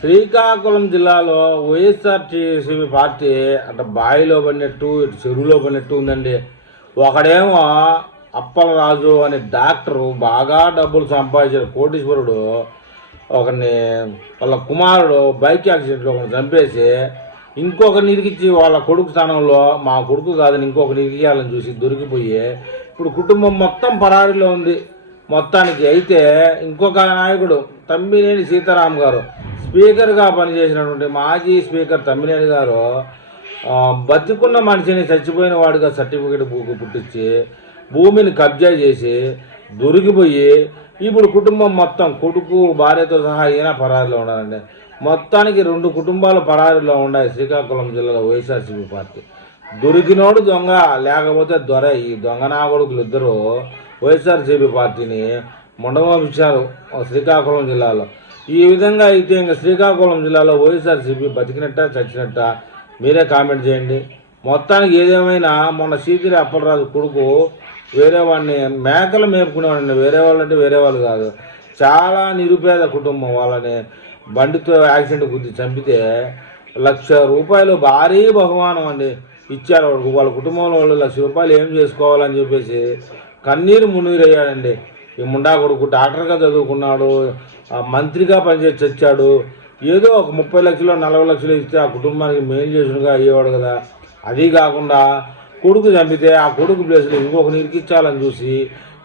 శ్రీకాకుళం జిల్లాలో వైఎస్ఆర్టీసీపీ పార్టీ అటు బావిలో పడినట్టు ఇటు చెరువులో పడినట్టు ఉందండి. ఒకడేమో అప్పలరాజు అనే డాక్టరు బాగా డబ్బులు సంపాదించిన కోటీశ్వరుడు ఒకరిని వాళ్ళ కుమారుడు బైక్ యాక్సిడెంట్లో ఒకరిని చంపేసి ఇంకొకరిని ఇరికిచ్చి వాళ్ళ కొడుకు స్థానంలో మా కొడుకు కాదని ఇంకొకరిని ఇరికియాలని చూసి దొరికిపోయి ఇప్పుడు కుటుంబం మొత్తం పరారీలో ఉంది మొత్తానికి. అయితే ఇంకొక నాయకుడు తమ్మినేని సీతారాం గారు స్పీకర్గా పనిచేసినటువంటి మాజీ స్పీకర్ తమ్మినేని గారు బతికున్న మనిషిని చచ్చిపోయిన వాడిగా సర్టిఫికేట్ పుట్టించి భూమిని కబ్జా చేసి దొరికిపోయి ఇప్పుడు కుటుంబం మొత్తం కొడుకు భార్యతో సహా ఈయన పరారీలో ఉన్నారండి. మొత్తానికి 2 కుటుంబాలు పరారీలో ఉన్నాయి శ్రీకాకుళం జిల్లాలో వైఎస్ఆర్సీపీ పార్టీ. దొరికినోడు దొంగ లేకపోతే దొర. ఈ దొంగ నాగొడుకులు ఇద్దరు వైఎస్ఆర్సీపీ పార్టీని ముండమోపించారు శ్రీకాకుళం జిల్లాలో. ఈ విధంగా అయితే ఇంకా శ్రీకాకుళం జిల్లాలో వైఎస్ఆర్సీపీ బతికినట్ట చచ్చినట్ట మీరే కామెంట్ చేయండి. మొత్తానికి ఏదేమైనా మొన్న సీతిరి అప్పలరాజు కొడుకు వేరే వాడిని మేకలు మేపుకునేవాడిని. వేరే వాళ్ళు అంటే వేరే వాళ్ళు కాదు, చాలా నిరుపేద కుటుంబం. వాళ్ళని బండితో యాక్సిడెంట్ గుద్ది చంపితే ₹1,00,000 భారీ బహుమానం అండి ఇచ్చారు. వాళ్ళ కుటుంబంలో వాళ్ళు ₹1,00,000 ఏం చేసుకోవాలని చెప్పేసి కన్నీరు మున్నీరయ్యాడండి. ఈ ముండా కొడుకు డాక్టర్గా చదువుకున్నాడు, మంత్రిగా పనిచేసి వచ్చాడు. ఏదో ఒక 30 లక్షలు 40 లక్షలు ఇస్తే ఆ కుటుంబానికి మేలు చేసుకునిగా అయ్యేవాడు కదా. అది కాకుండా కొడుకు చంపితే ఆ కొడుకు ప్లేస్లో ఇంకొకరిని ఇరికించాలని చూసి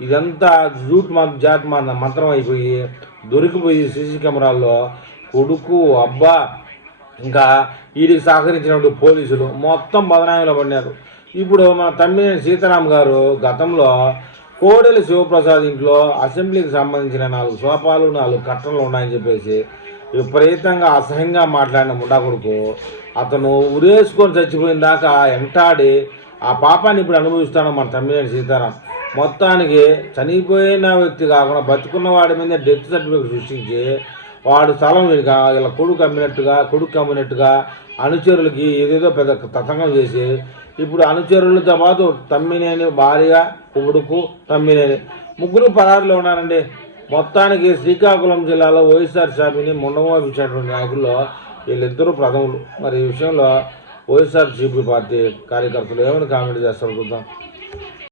ఇదంతా జాతి మంత్రం అయిపోయి దొరికిపోయి సీసీ కెమెరాల్లో కొడుకు అబ్బా ఇంకా వీడికి సహకరించినటువంటి పోలీసులు మొత్తం బదనామిలో పడినారు. ఇప్పుడు మన తమ్మినేని సీతారాం గారు గతంలో కోడెల శివప్రసాద్ ఇంట్లో అసెంబ్లీకి సంబంధించిన 4 సోఫాలు 4 కట్టలు ఉన్నాయని చెప్పేసి విపరీతంగా అసహ్యంగా మాట్లాడిన ముండా కొడుకు అతను ఉరేసుకొని చచ్చిపోయిన దాకా ఎంటాడి ఆ పాపాన్ని ఇప్పుడు అనుభవిస్తాడు మన తమ్మినేని సీతారాం. మొత్తానికి చనిపోయిన వ్యక్తి కాకుండా బతుకున్న వాడి మీద డెత్ సర్టిఫికేట్ సృష్టించి వాడు స్థలం ఇలా కొడుకు అమ్మినట్టుగా అనుచరులకి ఏదేదో పెద్ద తతంగం చేసి ఇప్పుడు అనుచరులతో పాటు తమ్మినేని భార్య కొడుకు తమ్మినేని ముగ్గురు పరారీలో ఉన్నారండి. మొత్తానికి శ్రీకాకుళం జిల్లాలో వైఎస్ఆర్సీపీని ముండమోపించినటువంటి నాయకుల్లో వీళ్ళిద్దరూ ప్రథములు. మరి ఈ విషయంలో వైఎస్ఆర్సీపీ పార్టీ కార్యకర్తలు ఏమైనా కామెంట్ చేస్తారో చూద్దాం.